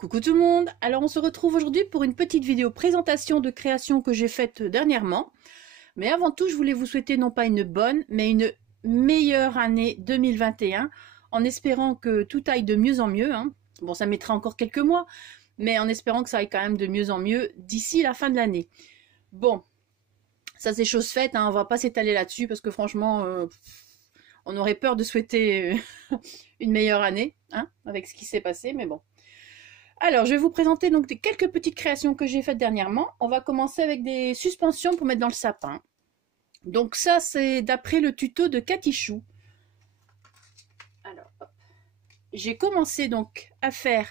Coucou tout le monde, alors on se retrouve aujourd'hui pour une petite vidéo présentation de création que j'ai faite dernièrement. Mais avant tout, je voulais vous souhaiter non pas une bonne, mais une meilleure année 2021, en espérant que tout aille de mieux en mieux. Bon, ça mettra encore quelques mois, mais en espérant que ça aille quand même de mieux en mieux d'ici la fin de l'année. Bon, ça c'est chose faite, on va pas s'étaler là-dessus, parce que franchement, on aurait peur de souhaiter une meilleure année, avec ce qui s'est passé, mais bon. Alors, je vais vous présenter donc quelques petites créations que j'ai faites dernièrement. On va commencer avec des suspensions pour mettre dans le sapin. Donc ça, c'est d'après le tuto de Katichou. Alors, j'ai commencé donc à faire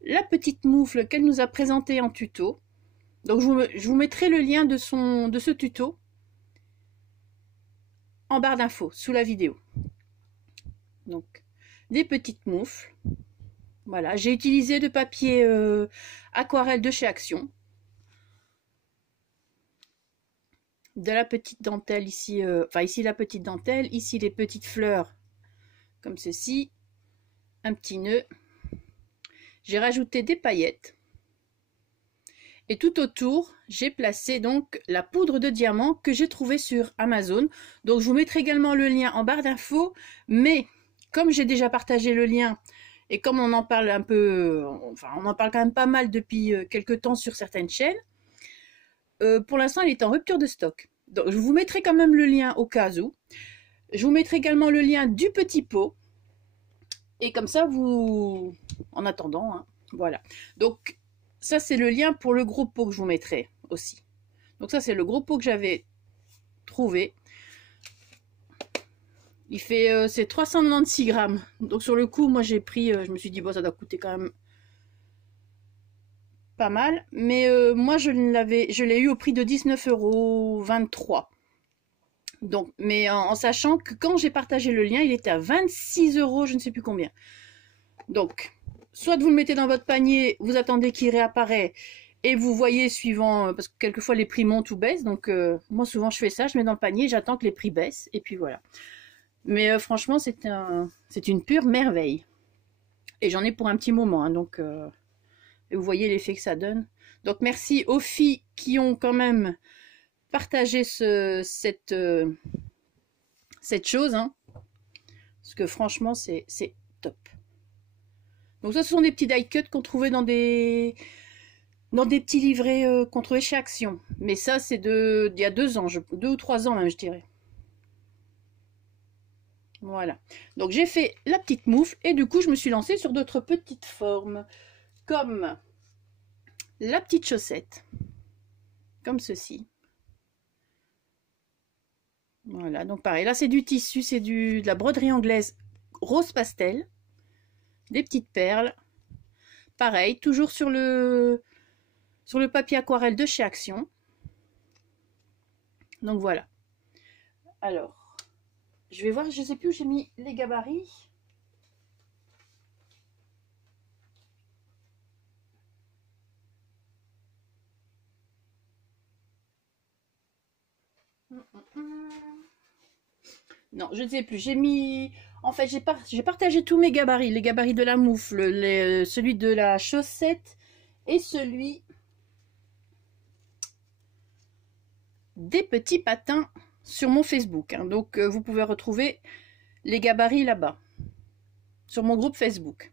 la petite moufle qu'elle nous a présentée en tuto. Donc je vous mettrai le lien de ce tuto en barre d'infos, sous la vidéo. Donc, des petites moufles. Voilà, j'ai utilisé de papier aquarelle de chez Action. De la petite dentelle ici, ici la petite dentelle, ici les petites fleurs comme ceci, un petit nœud. J'ai rajouté des paillettes. Et tout autour, j'ai placé donc la poudre de diamant que j'ai trouvée sur Amazon. Donc je vous mettrai également le lien en barre d'infos, mais comme j'ai déjà partagé le lien, et comme on en parle un peu, on en parle quand même pas mal depuis quelques temps sur certaines chaînes, pour l'instant, il est en rupture de stock. Donc, je vous mettrai quand même le lien au cas où. Je vous mettrai également le lien du petit pot. Et comme ça, vous... En attendant, voilà. Donc, ça, c'est le lien pour le gros pot que je vous mettrai aussi. Donc, ça, c'est le gros pot que j'avais trouvé. Il fait... c'est 396 grammes. Donc, sur le coup, moi, j'ai pris... je me suis dit, bon, ça doit coûter quand même pas mal, mais moi je l'ai eu au prix de 19,23 €. Donc, mais en sachant que quand j'ai partagé le lien, il était à 26 €, je ne sais plus combien. Donc, soit vous le mettez dans votre panier, vous attendez qu'il réapparaît et vous voyez suivant, parce que quelquefois les prix montent ou baissent. Donc, moi souvent je fais ça, je mets dans le panier, j'attends que les prix baissent et puis voilà. Mais franchement, c'est une pure merveille. Et j'en ai pour un petit moment, donc. Et vous voyez l'effet que ça donne. Donc merci aux filles qui ont quand même partagé cette chose. Parce que franchement, c'est top. Donc ça, ce sont des petits die cuts qu'on trouvait dans des petits livrets qu'on trouvait chez Action. Mais ça, c'est d'il y a 2 ans, 2 ou 3 ans même, je dirais. Voilà. Donc j'ai fait la petite moufle et du coup, je me suis lancée sur d'autres petites formes. Comme la petite chaussette, comme ceci. Voilà, donc pareil, là c'est du tissu, c'est de la broderie anglaise rose pastel, des petites perles. Pareil, toujours sur le papier aquarelle de chez Action. Donc voilà. Alors, je vais voir, je ne sais plus où j'ai mis les gabarits. Non, je ne sais plus. J'ai mis... En fait, j'ai partagé tous mes gabarits. Les gabarits de la moufle, celui de la chaussette et celui des petits patins sur mon Facebook. Donc, vous pouvez retrouver les gabarits là-bas, sur mon groupe Facebook.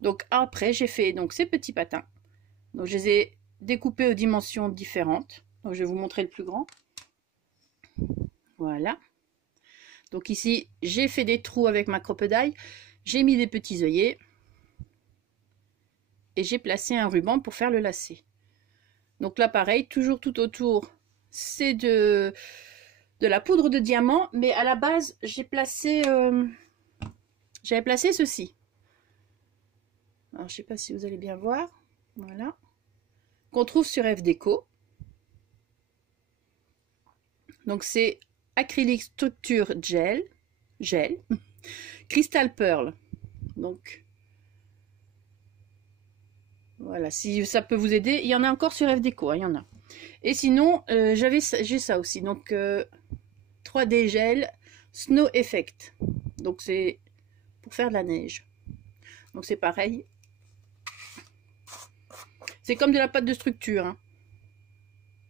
Donc, après, j'ai fait donc ces petits patins. Donc, je les ai découpés aux dimensions différentes. Donc, je vais vous montrer le plus grand. Voilà. Donc ici, j'ai fait des trous avec ma crocodile, j'ai mis des petits œillets et j'ai placé un ruban pour faire le lacet. Donc là, pareil, toujours tout autour, c'est de la poudre de diamant, mais à la base, j'avais placé ceci. Alors, je ne sais pas si vous allez bien voir. Voilà. Qu'on trouve sur F-Déco. Donc c'est acrylique structure gel, Crystal Pearl. Donc voilà, si ça peut vous aider, il y en a encore sur F-Déco, il y en a. Et sinon, j'ai ça aussi, donc 3D gel Snow Effect. Donc c'est pour faire de la neige. Donc c'est pareil. C'est comme de la pâte de structure, hein.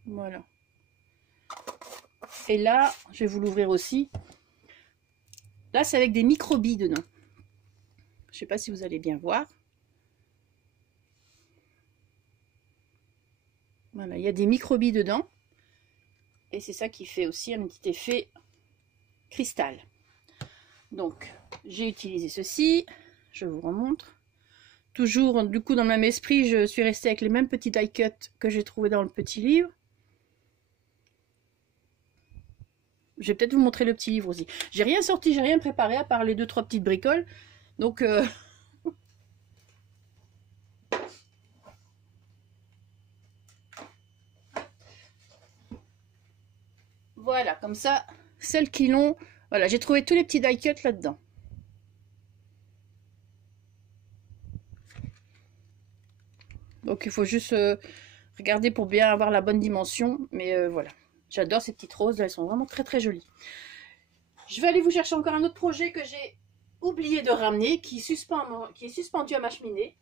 Voilà. Et là, je vais vous l'ouvrir aussi. Là, c'est avec des microbilles dedans. Je ne sais pas si vous allez bien voir. Voilà, il y a des microbilles dedans. Et c'est ça qui fait aussi un petit effet cristal. Donc, j'ai utilisé ceci. Je vous remontre. Toujours, du coup, dans le même esprit, je suis restée avec les mêmes petits die cuts que j'ai trouvé dans le petit livre. Je vais peut-être vous montrer le petit livre aussi. J'ai rien sorti, j'ai rien préparé à part les 2-3 petites bricoles. Donc, voilà, comme ça, celles qui l'ont... Voilà, j'ai trouvé tous les petits die cuts là-dedans. Donc, il faut juste regarder pour bien avoir la bonne dimension. Mais voilà, j'adore ces petites roses, elles sont vraiment très très jolies. Je vais aller vous chercher encore un autre projet que j'ai oublié de ramener, qui est suspendu à ma cheminée.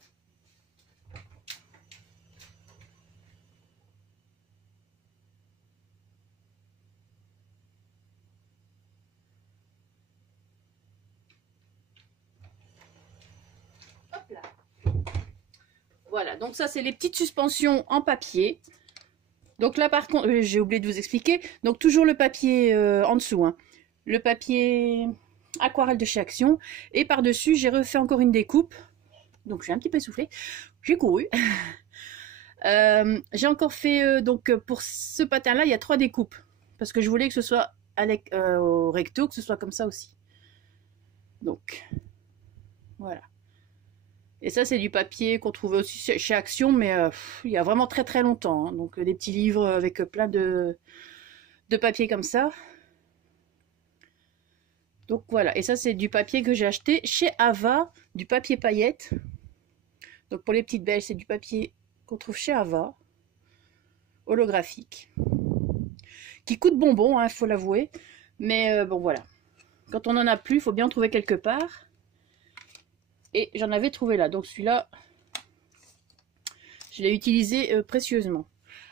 Hop là. Voilà, donc ça c'est les petites suspensions en papier. Donc là par contre, j'ai oublié de vous expliquer, donc toujours le papier en dessous, hein. Le papier aquarelle de chez Action, et par-dessus j'ai refait encore une découpe, donc je suis un petit peu essoufflée, j'ai couru. J'ai encore fait, donc pour ce patin là il y a 3 découpes, parce que je voulais que ce soit avec, au recto, que ce soit comme ça aussi. Donc voilà. Et ça, c'est du papier qu'on trouvait aussi chez Action, mais il y a vraiment très très longtemps, hein. Donc des petits livres avec plein de papier comme ça. Donc voilà, et ça c'est du papier que j'ai acheté chez Ava, du papier paillette. Donc pour les petites belles, c'est du papier qu'on trouve chez Ava, holographique, qui coûte bonbon, hein, faut l'avouer. Mais bon voilà, quand on en a plus, il faut bien en trouver quelque part. Et j'en avais trouvé là, donc celui-là, je l'ai utilisé précieusement.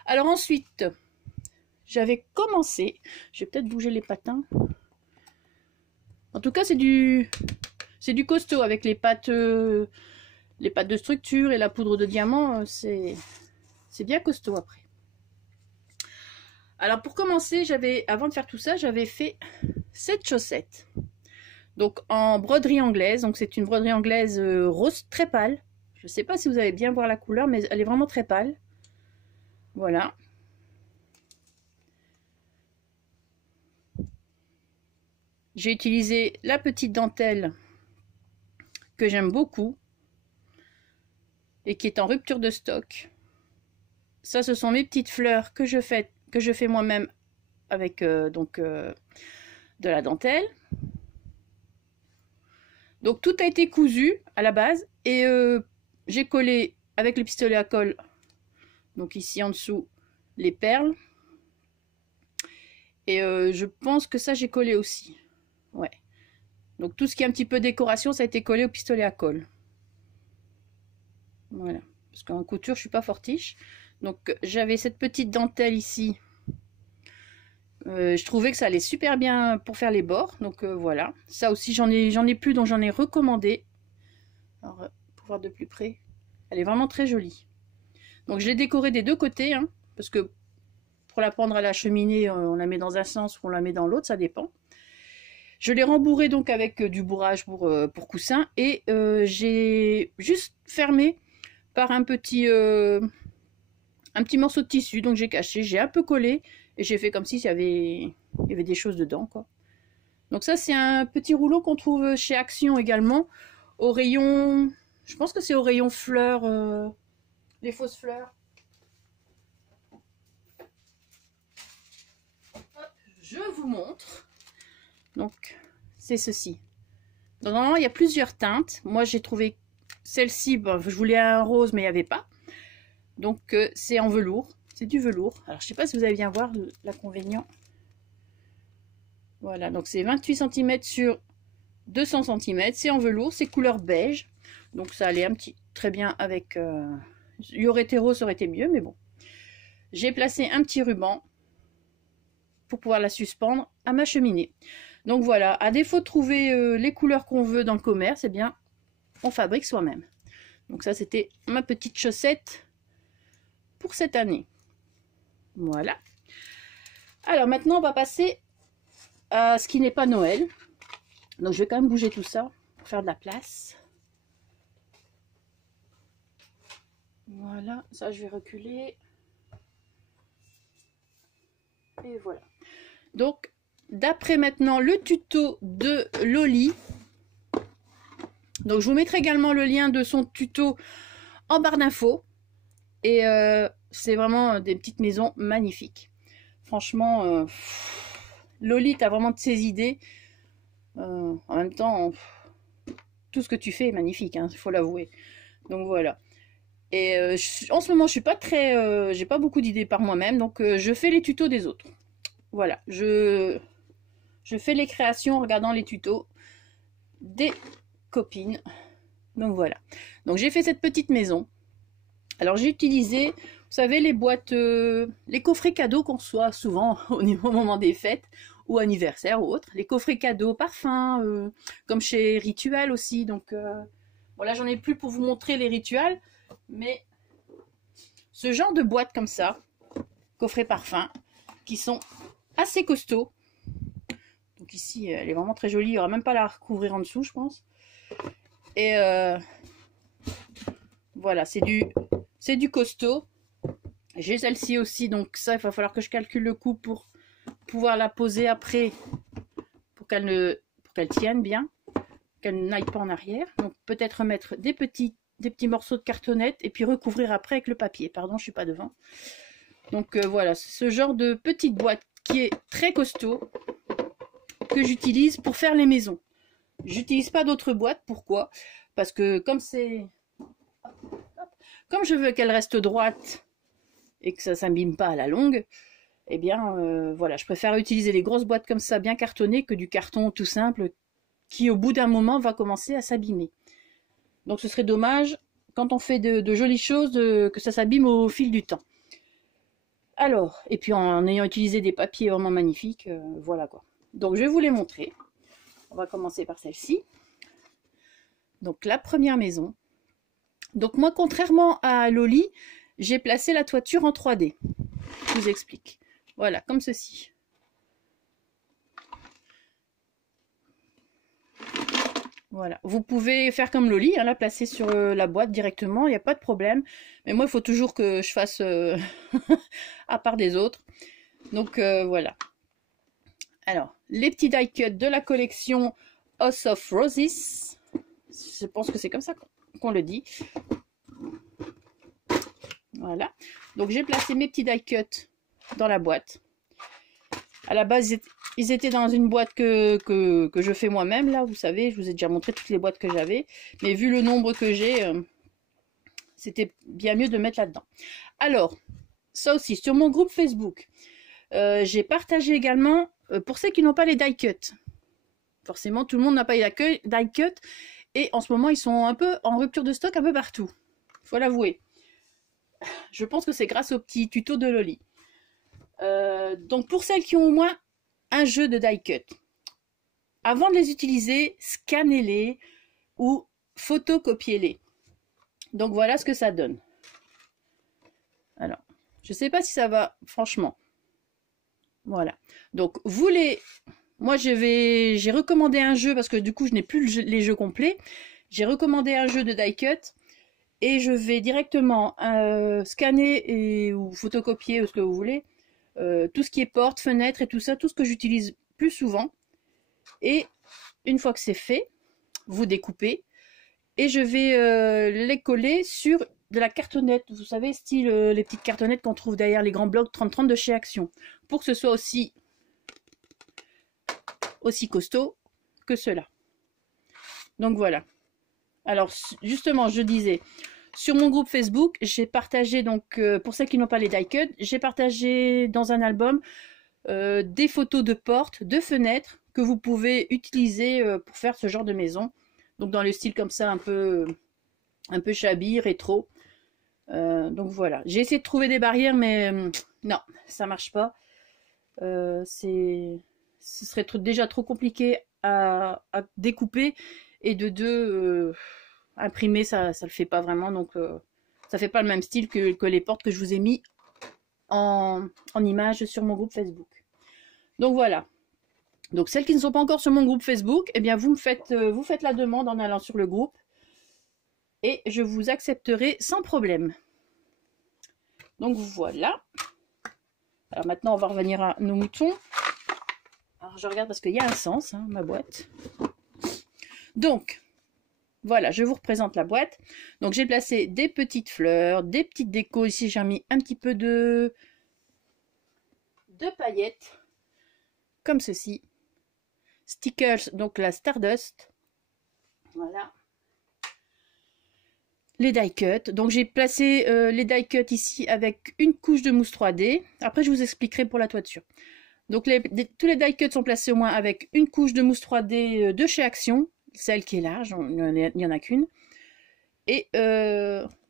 Alors ensuite, j'avais commencé, je vais peut-être bouger les patins. En tout cas, c'est du costaud avec les pâtes de structure et la poudre de diamant. C'est bien costaud après. Alors pour commencer, avant de faire tout ça, j'avais fait cette chaussette. Donc en broderie anglaise. Donc c'est une broderie anglaise rose très pâle. Je ne sais pas si vous allez bien voir la couleur, mais elle est vraiment très pâle. Voilà. J'ai utilisé la petite dentelle que j'aime beaucoup et qui est en rupture de stock. Ça, ce sont mes petites fleurs que je fais moi-même avec de la dentelle. Donc tout a été cousu à la base et j'ai collé avec le pistolet à colle. Donc ici en dessous les perles. Et je pense que ça j'ai collé aussi. Ouais. Donc tout ce qui est un petit peu décoration, ça a été collé au pistolet à colle. Voilà. Parce qu'en couture, je suis pas fortiche. Donc j'avais cette petite dentelle ici. Je trouvais que ça allait super bien pour faire les bords. Donc voilà. Ça aussi, j'en ai plus, donc j'en ai recommandé. Alors, pour voir de plus près. Elle est vraiment très jolie. Donc je l'ai décorée des deux côtés. Hein, parce que pour la prendre à la cheminée, on la met dans un sens ou on la met dans l'autre, ça dépend. Je l'ai rembourré donc avec du bourrage pour coussin et j'ai juste fermé par un petit morceau de tissu. Donc j'ai caché, j'ai un peu collé et j'ai fait comme si il y avait des choses dedans, quoi. Donc ça c'est un petit rouleau qu'on trouve chez Action également au rayon, je pense que c'est au rayon fleurs, les fausses fleurs. Hop, je vous montre. Donc, c'est ceci. Donc, normalement, il y a plusieurs teintes. Moi, j'ai trouvé celle-ci. Bon, je voulais un rose, mais il n'y avait pas. Donc, c'est en velours. C'est du velours. Alors, je ne sais pas si vous allez bien voir l'inconvénient. Voilà, donc c'est 28 cm sur 200 cm. C'est en velours, c'est couleur beige. Donc, ça allait très bien avec Il y aurait été rose, ça aurait été mieux, mais bon. J'ai placé un petit ruban pour pouvoir la suspendre à ma cheminée. Donc voilà, à défaut de trouver les couleurs qu'on veut dans le commerce, eh bien, on fabrique soi-même. Donc ça, c'était ma petite chaussette pour cette année. Voilà. Alors maintenant, on va passer à ce qui n'est pas Noël. Donc je vais quand même bouger tout ça pour faire de la place. Voilà, ça je vais reculer. Et voilà. Donc, d'après maintenant le tuto de Loli, donc je vous mettrai également le lien de son tuto en barre d'infos. Et c'est vraiment des petites maisons magnifiques. Franchement, Loli, tu as vraiment de ses idées. En même temps, tout ce que tu fais est magnifique, il faut l'avouer. Donc voilà. Et en ce moment, je suis pas très, j'ai pas beaucoup d'idées par moi-même, donc je fais les tutos des autres. Voilà, je fais les créations en regardant les tutos des copines. Donc voilà. Donc j'ai fait cette petite maison. Alors j'ai utilisé, vous savez, les boîtes, les coffrets cadeaux qu'on reçoit souvent au moment des fêtes ou anniversaires ou autres. Les coffrets cadeaux, parfums, comme chez Ritual aussi. Donc bon, là j'en ai plus pour vous montrer les Rituals, mais ce genre de boîte comme ça, coffret parfum, qui sont assez costauds. Donc ici, elle est vraiment très jolie. Il n'y aura même pas à la recouvrir en dessous, je pense. Et voilà, c'est du costaud. J'ai celle-ci aussi, donc ça, il va falloir que je calcule le coût pour pouvoir la poser après, pour qu'elle tienne bien, qu'elle n'aille pas en arrière. Donc peut-être mettre des petits morceaux de cartonnette et puis recouvrir après avec le papier. Pardon, je suis pas devant. Donc voilà, ce genre de petite boîte qui est très costaud que j'utilise pour faire les maisons. J'utilise pas d'autres boîtes. Pourquoi? Parce que comme je veux qu'elle reste droite et que ça ne s'abîme pas à la longue, eh bien voilà, je préfère utiliser les grosses boîtes comme ça, bien cartonnées, que du carton tout simple qui au bout d'un moment va commencer à s'abîmer. Donc ce serait dommage quand on fait de jolies choses que ça s'abîme au fil du temps. Alors, et puis en ayant utilisé des papiers vraiment magnifiques, voilà quoi. Donc je vais vous les montrer. On va commencer par celle-ci. Donc la première maison. Donc moi, contrairement à Loli, j'ai placé la toiture en 3D. Je vous explique. Voilà, comme ceci. Voilà, vous pouvez faire comme Loli, la placer sur la boîte directement, il n'y a pas de problème. Mais moi, il faut toujours que je fasse à part des autres. Donc voilà. Alors, les petits die cuts de la collection House of Roses. Je pense que c'est comme ça qu'on le dit. Voilà. Donc j'ai placé mes petits die cuts dans la boîte. À la base, ils étaient dans une boîte que je fais moi-même. Là, vous savez, je vous ai déjà montré toutes les boîtes que j'avais. Mais vu le nombre que j'ai, c'était bien mieux de mettre là-dedans. Alors, ça aussi, sur mon groupe Facebook, j'ai partagé également, pour ceux qui n'ont pas les die cuts. Forcément, tout le monde n'a pas les die cuts. Et en ce moment, ils sont un peu en rupture de stock un peu partout. Il faut l'avouer. Je pense que c'est grâce au petit tuto de Loli. Donc pour celles qui ont au moins un jeu de die cut, avant de les utiliser, scannez-les ou photocopiez-les. Donc voilà ce que ça donne. Alors, je ne sais pas si ça va, franchement. Voilà. Donc moi j'ai recommandé un jeu parce que du coup je n'ai plus les jeux complets. J'ai recommandé un jeu de die cut. Et je vais directement scanner ou photocopier ou ce que vous voulez, tout ce qui est porte, fenêtre et tout ça, tout ce que j'utilise plus souvent. Et une fois que c'est fait, vous découpez et je vais les coller sur de la cartonnette. Vous savez, style les petites cartonnettes qu'on trouve derrière les grands blocs 30-30 de chez Action. Pour que ce soit aussi costaud que cela. Donc voilà. Alors justement, je disais, sur mon groupe Facebook, j'ai partagé, donc pour ceux qui n'ont pas les die cuts, j'ai partagé dans un album des photos de portes, de fenêtres que vous pouvez utiliser pour faire ce genre de maison. Donc dans le style comme ça, un peu shabby, rétro. Donc voilà, j'ai essayé de trouver des barrières, mais non, ça marche pas. Ce serait déjà trop compliqué à découper, et de deux, imprimer, ça le fait pas vraiment, donc ça fait pas le même style que les portes que je vous ai mis en image sur mon groupe Facebook. Donc voilà. Donc celles qui ne sont pas encore sur mon groupe Facebook, eh bien vous faites la demande en allant sur le groupe et je vous accepterai sans problème. Donc voilà. Alors maintenant on va revenir à nos moutons. Alors je regarde parce qu'il y a un sens, hein, ma boîte. Donc voilà, je vous représente la boîte. Donc j'ai placé des petites fleurs, des petites décos. Ici j'ai mis un petit peu de paillettes, comme ceci. Stickers, donc la Stardust. Voilà. Les die cut. Donc j'ai placé les die cut ici avec une couche de mousse 3D. Après je vous expliquerai pour la toiture. Donc tous les die cut sont placés au moins avec une couche de mousse 3D de chez Action, celle qui est large, il n'y en a qu'une. Et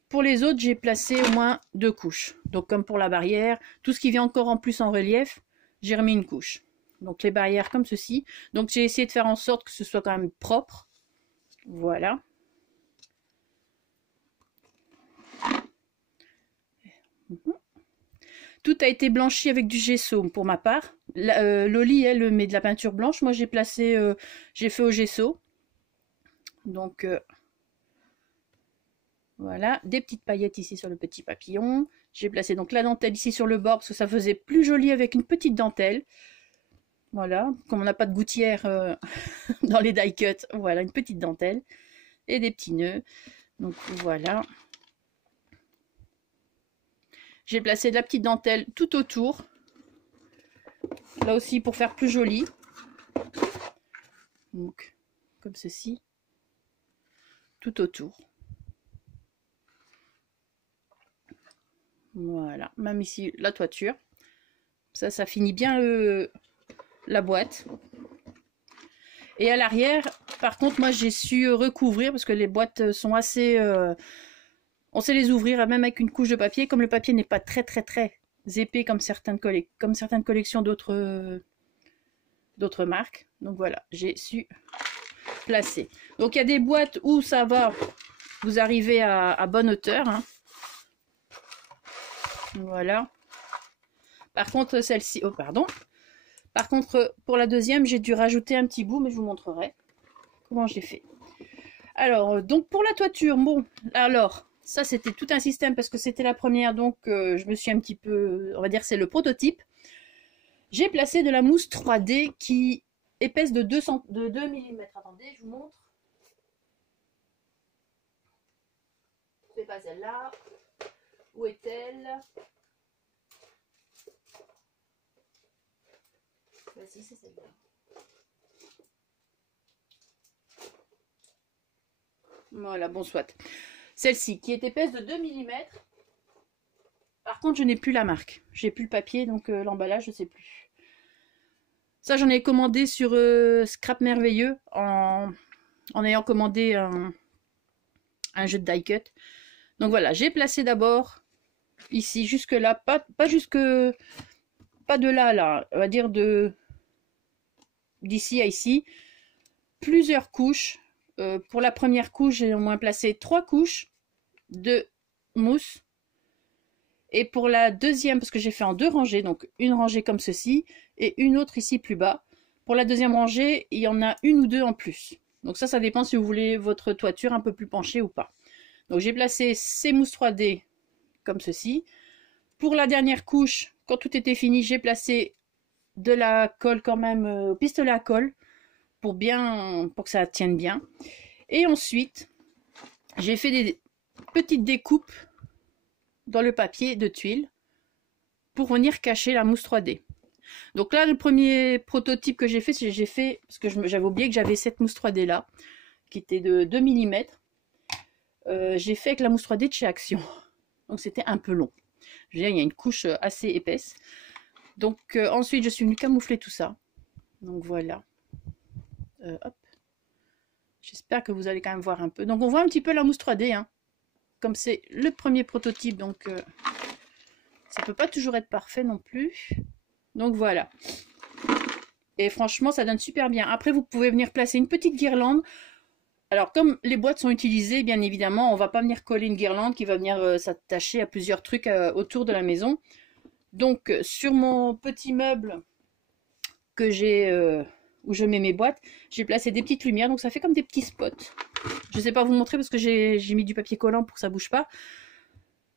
pour les autres, j'ai placé au moins 2 couches. Donc comme pour la barrière, tout ce qui vient encore en plus en relief, j'ai remis une couche. Donc les barrières comme ceci. Donc j'ai essayé de faire en sorte que ce soit quand même propre. Voilà. Tout a été blanchi avec du gesso pour ma part. Loli, elle, met de la peinture blanche. Moi, j'ai fait au gesso. Donc, voilà. Des petites paillettes ici sur le petit papillon. J'ai placé donc la dentelle ici sur le bord parce que ça faisait plus joli avec une petite dentelle. Voilà. Comme on n'a pas de gouttière dans les die cut, voilà, une petite dentelle. Et des petits nœuds. Donc, voilà. J'ai placé de la petite dentelle tout autour. Là aussi pour faire plus joli. Donc, comme ceci. Tout autour. Voilà. Même ici, la toiture. Ça finit bien la boîte. Et à l'arrière, par contre, moi, j'ai su recouvrir parce que les boîtes sont assez... on sait les ouvrir même avec une couche de papier. Comme le papier n'est pas très épais comme certaines collections d'autres marques. Donc voilà, j'ai su placer. Donc il y a des boîtes où ça va, vous arrivez à bonne hauteur. Hein. Voilà. Par contre, celle-ci... Oh, pardon. Par contre, pour la deuxième, j'ai dû rajouter un petit bout, mais je vous montrerai comment j'ai fait. Alors, donc pour la toiture, bon, alors... Ça, c'était tout un système parce que c'était la première, donc je me suis un petit peu, on va dire c'est le prototype. J'ai placé de la mousse 3D qui épaisse de 2 mm. Attendez, je vous montre. C'est pas celle-là. Où est-elle? Bah si, c'est celle-là. Voilà, bon soit. Celle-ci qui est épaisse de 2 mm. Par contre, je n'ai plus la marque. J'ai plus le papier, donc l'emballage, je ne sais plus. Ça, j'en ai commandé sur Scrap Merveilleux en ayant commandé un jeu de die cut. Donc voilà, j'ai placé d'abord ici, jusque là, pas de là, on va dire d'ici à ici, plusieurs couches. Pour la première couche, j'ai au moins placé 3 couches de mousse. Et pour la deuxième, parce que j'ai fait en 2 rangées, donc une rangée comme ceci et une autre ici plus bas. Pour la deuxième rangée, il y en a 1 ou 2 en plus. Donc ça dépend si vous voulez votre toiture un peu plus penchée ou pas. Donc j'ai placé ces mousses 3D comme ceci. Pour la dernière couche, quand tout était fini, j'ai placé de la colle quand même, pistolet à colle, pour que ça tienne bien. Et ensuite, j'ai fait des petites découpes dans le papier de tuile pour venir cacher la mousse 3D. Donc là, le premier prototype que j'ai fait, parce que j'avais oublié que j'avais cette mousse 3D là, qui était de 2 mm. J'ai fait avec la mousse 3D de chez Action. Donc c'était un peu long. Je veux dire, il y a une couche assez épaisse. Donc ensuite, je suis venue camoufler tout ça. Donc voilà. Hop. J'espère que vous allez quand même voir un peu. Donc on voit un petit peu la mousse 3D. Hein. comme c'est le premier prototype, donc ça peut pas toujours être parfait non plus. Donc voilà. Et franchement, ça donne super bien. Après, vous pouvez venir placer une petite guirlande. Alors, comme les boîtes sont utilisées, bien évidemment, on va pas venir coller une guirlande qui va venir s'attacher à plusieurs trucs autour de la maison. Donc, sur mon petit meuble que j'ai, où je mets mes boîtes, j'ai placé des petites lumières. Donc, ça fait comme des petits spots. Je ne sais pas vous montrer parce que j'ai mis du papier collant pour que ça bouge pas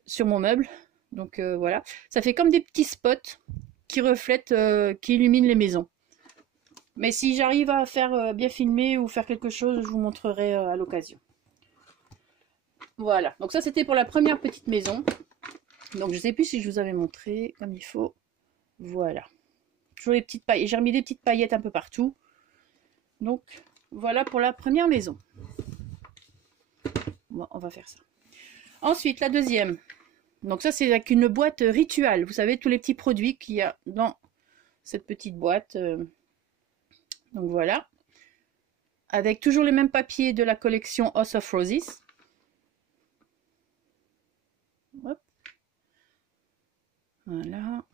sur mon meuble. Donc, voilà. Ça fait comme des petits spots qui reflètent, qui illuminent les maisons. Mais si j'arrive à faire bien filmer ou faire quelque chose, je vous montrerai à l'occasion. Voilà, donc ça c'était pour la première petite maison. Donc je ne sais plus si je vous avais montré comme il faut. Voilà. Toujours les petites paillettes. J'ai remis des petites paillettes un peu partout. Donc voilà pour la première maison. Bon, on va faire ça. Ensuite, la deuxième. Donc ça c'est avec une boîte rituelle. Vous savez, tous les petits produits qu'il y a dans cette petite boîte. Donc voilà. Avec toujours les mêmes papiers de la collection House of Roses. Hop. Voilà.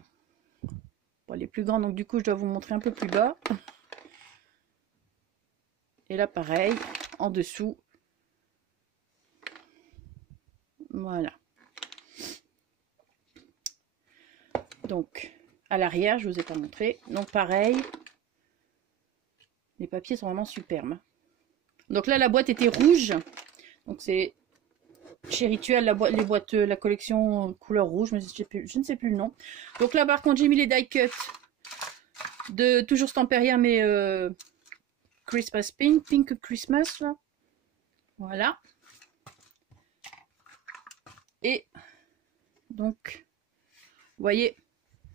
Bon, les plus grands, donc du coup, je dois vous montrer un peu plus bas. Et là, pareil, en dessous. Voilà. Donc, à l'arrière, je vous ai pas montré. Donc, pareil. Les papiers sont vraiment superbes. Donc là, la boîte était rouge. Donc, c'est chez Rituel, les boîtes, la collection couleur rouge. Mais je ne sais plus le nom. Donc là, par contre, j'ai mis les die cuts de toujours Stamperia, mais Christmas Pink Christmas. Là. Voilà. Et donc, vous voyez,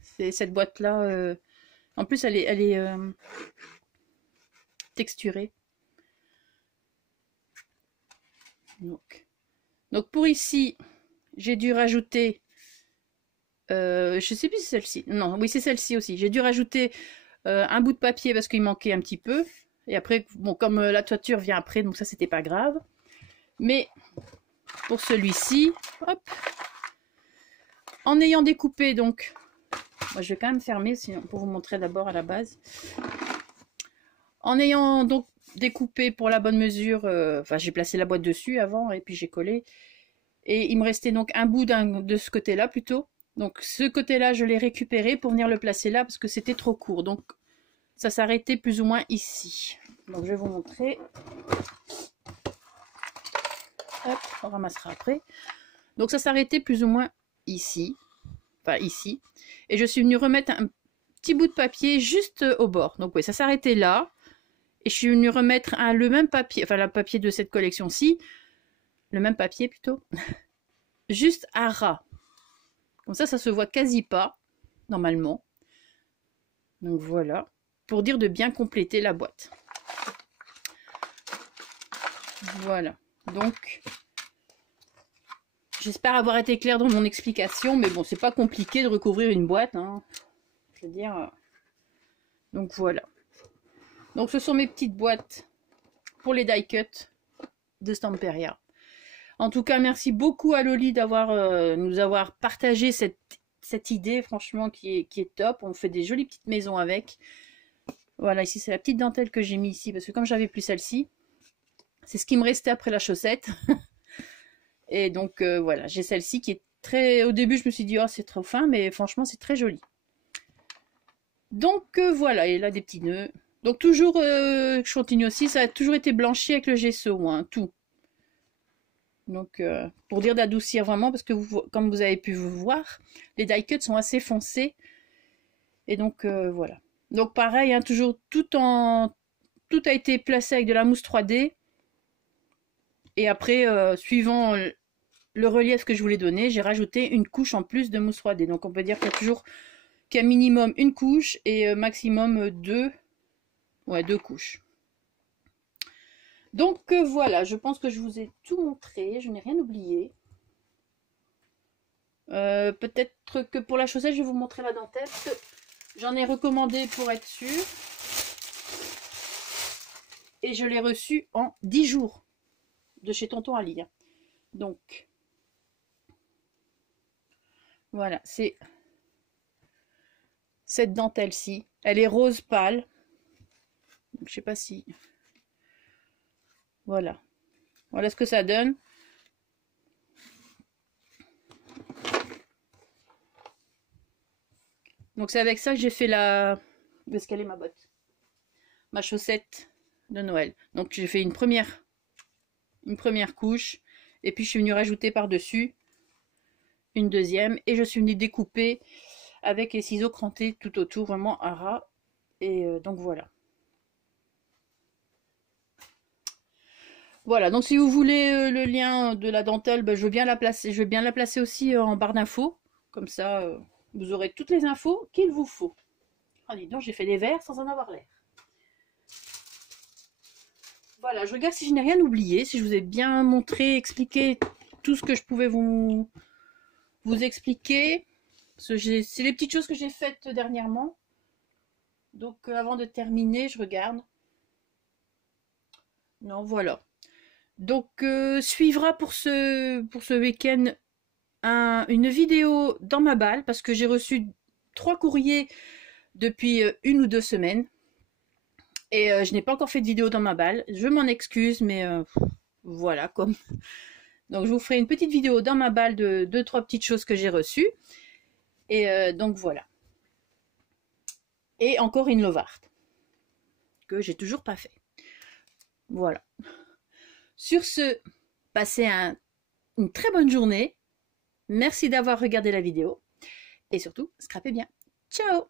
c'est cette boîte-là. En plus, elle est texturée. Donc pour ici, j'ai dû rajouter, je sais plus si c'est celle-ci. Non, oui, c'est celle-ci aussi. J'ai dû rajouter un bout de papier parce qu'il manquait un petit peu. Et après, bon, comme la toiture vient après, donc ça, c'était pas grave. Mais pour celui-ci, hop, en ayant découpé, donc, moi, je vais quand même fermer sinon, pour vous montrer d'abord à la base. En ayant donc découpé pour la bonne mesure, enfin, j'ai placé la boîte dessus avant et puis j'ai collé. Et il me restait donc un bout de ce côté-là plutôt. Donc ce côté-là, je l'ai récupéré pour venir le placer là parce que c'était trop court. Donc ça s'arrêtait plus ou moins ici. Donc je vais vous montrer. Hop, on ramassera après. Donc ça s'arrêtait plus ou moins ici. Enfin ici. Et je suis venue remettre un petit bout de papier juste au bord. Donc oui, ça s'arrêtait là. Et je suis venue remettre le même papier, enfin le papier de cette collection-ci. Le même papier plutôt. Juste à ras. Comme ça se voit quasi pas, normalement. Donc voilà. Pour dire de bien compléter la boîte. Voilà. Donc, j'espère avoir été claire dans mon explication. Mais bon, c'est pas compliqué de recouvrir une boîte. Hein. Je veux dire. Donc voilà. Donc ce sont mes petites boîtes pour les die cuts de Stamperia. En tout cas, merci beaucoup à Loli d'avoir nous avoir partagé cette idée, franchement, qui est top. On fait des jolies petites maisons avec. Voilà, ici, c'est la petite dentelle que j'ai mis ici, parce que comme j'avais plus celle-ci, c'est ce qui me restait après la chaussette. Et donc, voilà, j'ai celle-ci qui est très... Au début, je me suis dit, oh, c'est trop fin, mais franchement, c'est très joli. Donc, voilà, et là, des petits nœuds. Donc, toujours, je continue aussi, ça a toujours été blanchi avec le gesso, hein, tout. Donc, pour dire d'adoucir vraiment, parce que comme vous avez pu voir, les die cuts sont assez foncés. Et donc, voilà. Donc, pareil, hein, toujours tout a été placé avec de la mousse 3D. Et après, suivant le relief que je voulais donner, j'ai rajouté une couche en plus de mousse 3D. Donc, on peut dire qu'il y a toujours qu'un minimum une couche et maximum deux couches. Donc voilà, je pense que je vous ai tout montré, je n'ai rien oublié. Peut-être que pour la chaussette, je vais vous montrer la dentelle. J'en ai recommandé pour être sûr. Et je l'ai reçue en 10 jours de chez Tonton Ali. Donc, Voilà, c'est cette dentelle-ci. Elle est rose pâle. Je sais pas si... Voilà. Voilà ce que ça donne. Donc c'est avec ça que j'ai fait la... Où est-ce qu'elle est ma botte? Ma chaussette de Noël. Donc j'ai fait une première couche. Et puis je suis venue rajouter par-dessus une deuxième. Et je suis venue découper avec les ciseaux crantés tout autour, vraiment à ras. Et donc voilà. Voilà, donc si vous voulez le lien de la dentelle, ben, je veux bien la placer. Je vais bien la placer aussi en barre d'infos. Comme ça, vous aurez toutes les infos qu'il vous faut. Oh, dis donc, j'ai fait des verres sans en avoir l'air. Voilà, je regarde si je n'ai rien oublié, si je vous ai bien montré, expliqué tout ce que je pouvais vous expliquer. C'est les petites choses que j'ai faites dernièrement. Donc avant de terminer, je regarde. Non, voilà. Donc suivra pour ce week-end une vidéo dans ma balle parce que j'ai reçu 3 courriers depuis 1 ou 2 semaines. Et je n'ai pas encore fait de vidéo dans ma balle. Je m'en excuse, mais voilà comme. Donc je vous ferai une petite vidéo dans ma balle de 2-3 petites choses que j'ai reçues. Et donc voilà. Et encore une Lovart que j'ai toujours pas fait. Voilà. Sur ce, passez une très bonne journée. Merci d'avoir regardé la vidéo. Et surtout, scrapez bien. Ciao!